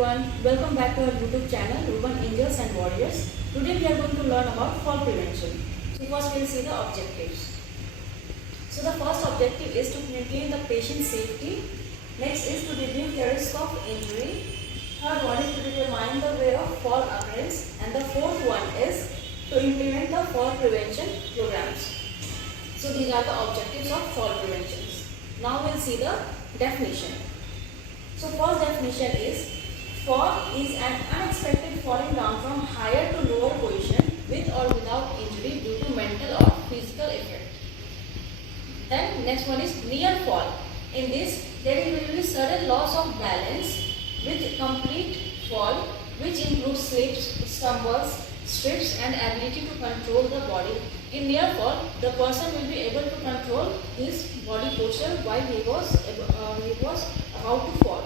everyone, welcome back to our YouTube channel Ruban Angels and Warriors. Today we are going to learn about fall prevention. So first we will see the objectives. So the first objective is to maintain the patient safety. Next is to reduce the risk of injury. Third one is to determine the way of fall occurrence. And the fourth one is to implement the fall prevention programs. So these are the objectives of fall prevention. Now we will see the definition. So first definition is fall is an unexpected falling down from higher to lower position with or without injury due to mental or physical effect. Then next one is near fall. In this there will be sudden loss of balance with complete fall, which includes slips, stumbles, trips and ability to control the body. In near fall, the person will be able to control his body posture while he was about to fall.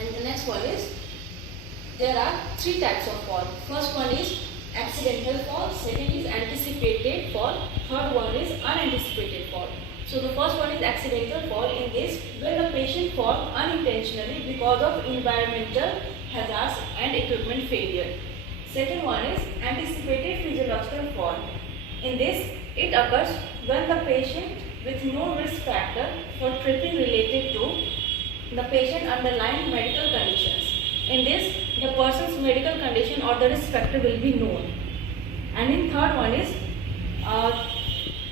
And the next one is, there are three types of fall. First one is accidental fall, second is anticipated fall, third one is unanticipated fall. So the first one is accidental fall. In this, when the patient falls unintentionally because of environmental hazards and equipment failure. Second one is anticipated physiological fall. In this, it occurs when the patient with no risk factor for tripping related to the patient underlying medical conditions. In this, the person's medical condition or the risk factor will be known. And in third one is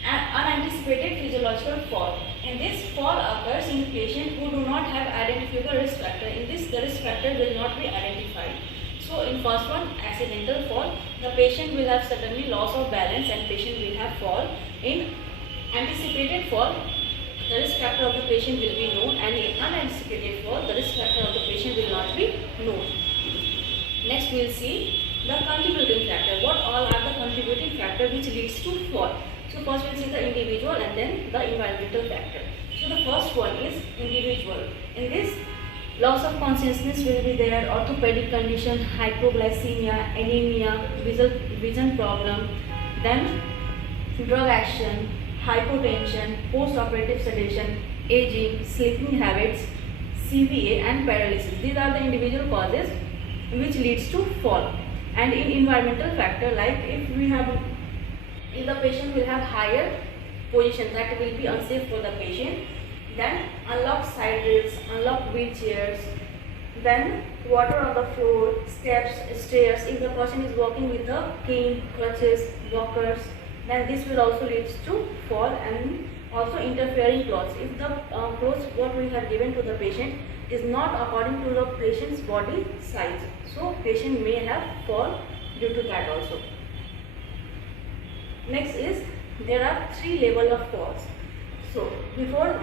unanticipated physiological fall. In this, fall occurs in patients who do not have identifiable risk factor. In this, the risk factor will not be identified. So in first one, accidental fall, the patient will have suddenly loss of balance and patient will have fall. In anticipated fall, the risk factor of the patient will be known, and in unanticipated fall, the risk factor of the patient will not be known. Next we will see the contributing factor. What all are the contributing factor which leads to fall? So first we will see the individual and then the environmental factor. So the first one is individual. In this, loss of consciousness will be there, orthopedic condition, hypoglycemia, anemia, vision problem, then drug action, hypotension, post-operative sedation, aging, sleeping habits, CVA and paralysis. These are the individual causes which leads to fall. And in environmental factor, like if the patient will have higher position, that will be unsafe for the patient. Then unlocked side rails, unlocked wheelchairs, then water on the floor, steps, stairs. If the person is walking with a cane, crutches, walkers, then this will also lead to fall. And also interfering clothes. If the clothes what we have given to the patient is not according to the patient's body size, so patient may have fall due to that also. Next is, there are three levels of falls. So before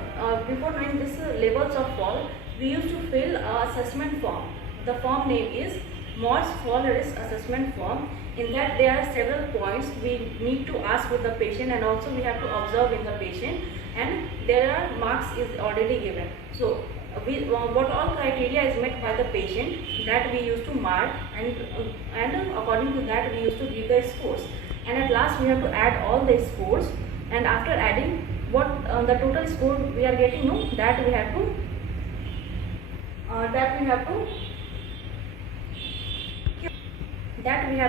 knowing this levels of fall, we used to fill a assessment form. The form name is MODS Fall Risk Assessment Form. In that there are several points we need to ask with the patient, and also we have to observe in the patient, and there are marks is already given. So what all criteria is met by the patient, that we used to mark, and according to that we used to give the scores. And at last we have to add all the scores, and after adding what the total score we are getting, no, that we have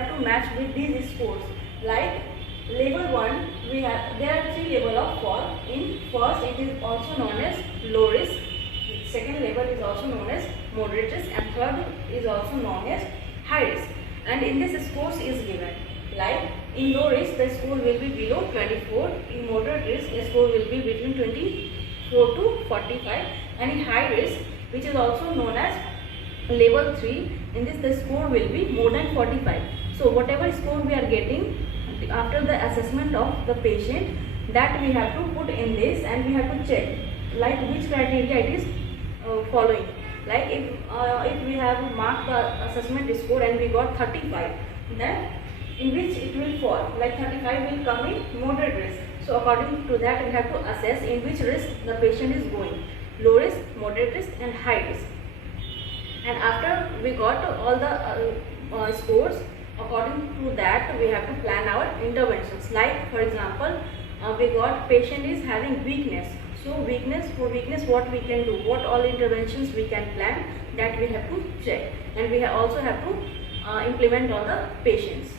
to match with these scores. Like level 1, there are three levels of fall. In first, it is also known as low risk. Second level is also known as moderate risk, and third is also known as high risk. And in this, scores is given. Like in low risk, the score will be below 24. In moderate risk, the score will be between 24 to 45. And in high risk, which is also known as level 3, in this the score will be more than 45. So whatever score we are getting after the assessment of the patient, that we have to put in this, and we have to check like which criteria it is following. Like if we have marked the assessment score and we got 35, then in which it will fall, like 35 will come in moderate risk. So according to that we have to assess in which risk the patient is going, low risk, moderate risk and high risk. And after we got all the scores, according to that we have to plan our interventions. Like for example, we got patient is having weakness, So for weakness what we can do, what all interventions we can plan, that we have to check, and we also have to implement on the patients.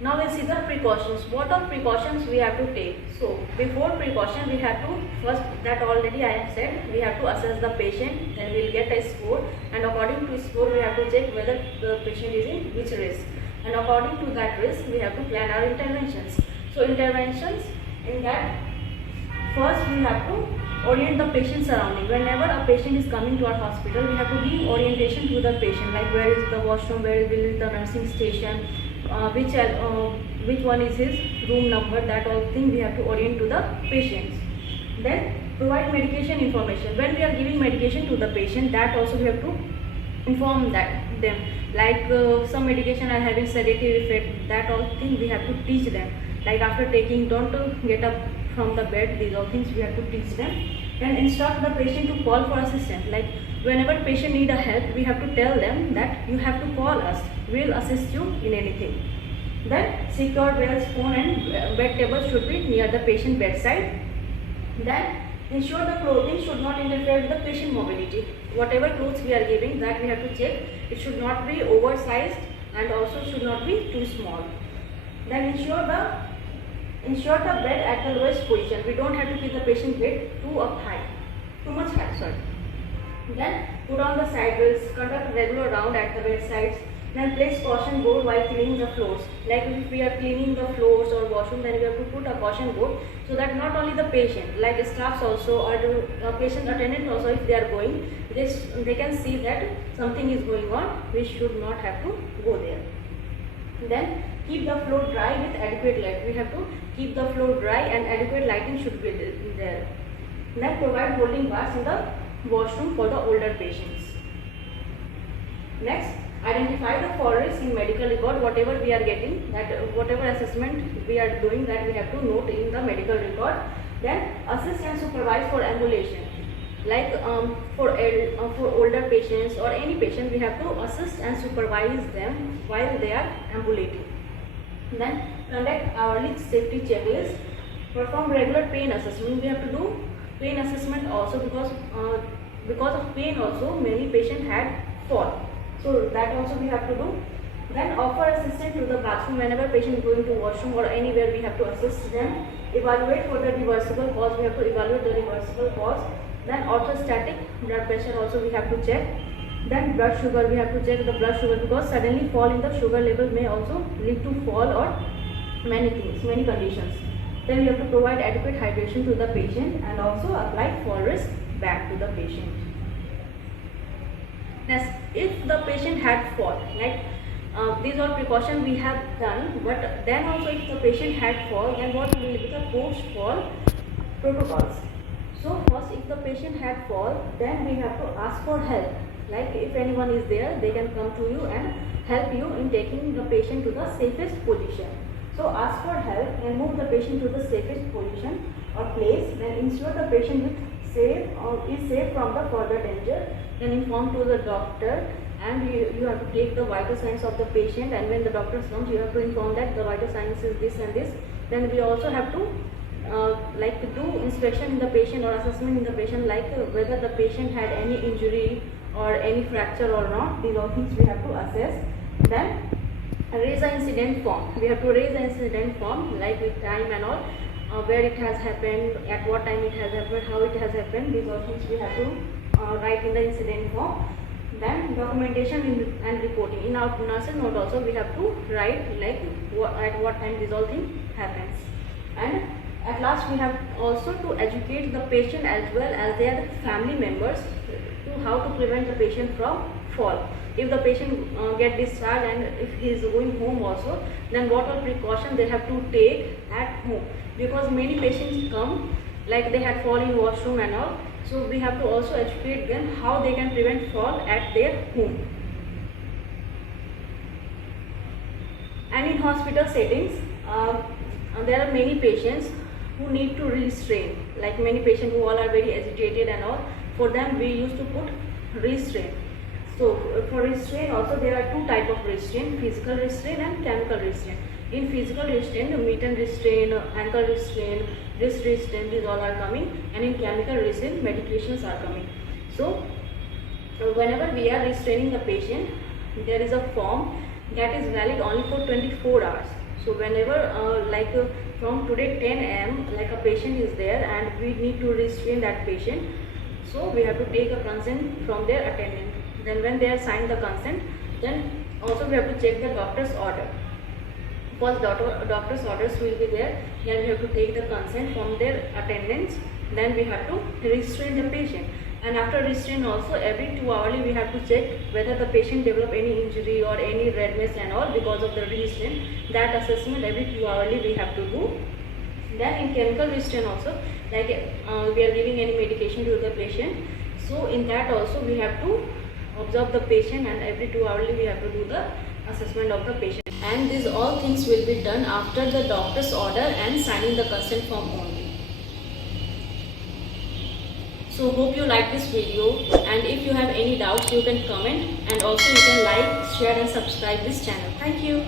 Now we'll see the precautions. What are precautions we have to take? So before precaution we have to first, that already I have said, we have to assess the patient, then we'll get a score, and according to score we have to check whether the patient is in which risk, and according to that risk we have to plan our interventions. So interventions in that, first we have to orient the patient surrounding. Whenever a patient is coming to our hospital, we have to give orientation to the patient, like where is the washroom, where is the nursing station, which one is his room number, that all thing we have to orient to the patients. Then provide medication information. When we are giving medication to the patient, that also we have to inform them, like some medication are having sedative effect, that all thing we have to teach them, like after taking, don't get up from the bed, these all things we have to teach them. And instruct the patient to call for assistance, like whenever patient need a help, we have to tell them that you have to call us, we will assist you in anything. Then secure beds, phone and bed table should be near the patient bedside. Then ensure the clothing should not interfere with the patient mobility. Whatever clothes we are giving, that we have to check, it should not be oversized and also should not be too small. Then ensure the bed at the lowest position. We don't have to keep the patient bed too much high. Then put on the side rails, conduct regular round at the bedsides. Then place caution board while cleaning the floors. Like if we are cleaning the floors or washroom, then we have to put a caution board, so that not only the patient, like staffs also, or the patient attendant also, if they are going, they can see that something is going on, we should not have to go there. Then keep the floor dry with adequate light. We have to keep the floor dry and adequate lighting should be there. Then provide holding bars in the washroom for the older patients. Next, identify the fall risk in medical record. Whatever we are getting, that whatever assessment we are doing, that we have to note in the medical record. Then assist and supervise for ambulation. Like for older patients or any patient, we have to assist and supervise them while they are ambulating. Then conduct hourly safety checklist. Perform regular pain assessment. We have to do pain assessment also, because of pain also many patients had fall. So that also we have to do. Then offer assistance to the bathroom. Whenever patient is going to washroom or anywhere, we have to assist them. Evaluate for the reversible cause. We have to evaluate the reversible cause. Then orthostatic blood pressure also we have to check. Then blood sugar, we have to check the blood sugar, because suddenly fall in the sugar level may also lead to fall or many things, many conditions. Then we have to provide adequate hydration to the patient and also apply fall risk back to the patient. Next, if the patient had fall, like these are precautions we have done, but then also if the patient had fall, then what will be the post-fall protocols? So first, if the patient had fall, then we have to ask for help. Like if anyone is there, they can come to you and help you in taking the patient to the safest position. So ask for help and move the patient to the safest position or place. Then ensure the patient is safe from the further danger. Then inform to the doctor, and you have to take the vital signs of the patient, and when the doctor comes, you have to inform that the vital signs is this and this. Then we also have to do inspection in the patient or assessment in the patient, like whether the patient had any injury or any fracture or not. These all things we have to assess. Then raise an incident form. We have to raise an incident form, like with time and all, where it has happened, at what time it has happened, how it has happened. These all things we have to write in the incident form. Then documentation and reporting. In our nurses note also we have to write, like at what time this all thing happens. And at last we have also to educate the patient as well as their family members to how to prevent the patient from fall. If the patient get discharged and if he is going home also, then what all precautions they have to take at home, because many patients come like they had fall in washroom and all. So we have to also educate them how they can prevent fall at their home. And in hospital settings, there are many patients who need to restrain, like many patients who all are very agitated and all. For them we used to put restraint. So for restraint also there are two types of restraint: physical restraint and chemical restraint. In physical restraint, meat and restraint, ankle restraint, wrist restraint, these all are coming, and in chemical restraint, medications are coming. So whenever we are restraining the patient, there is a form that is valid only for 24 hours. So whenever from today 10 am, like a patient is there and we need to restrain that patient, so we have to take a consent from their attendant. Then when they have signed the consent, then also we have to check the doctor's order. First doctor's orders will be there, then we have to take the consent from their attendants, then we have to restrain the patient. And after restraint also, every 2 hourly we have to check whether the patient develop any injury or any redness and all because of the restraint. That assessment every 2 hourly we have to do. Then in chemical restraint also, like we are giving any medication to the patient, so in that also we have to observe the patient, and every 2 hourly we have to do the assessment of the patient. And these all things will be done after the doctor's order and signing the consent form only. So hope you like this video, and if you have any doubts you can comment, and also you can like, share and subscribe this channel. Thank you.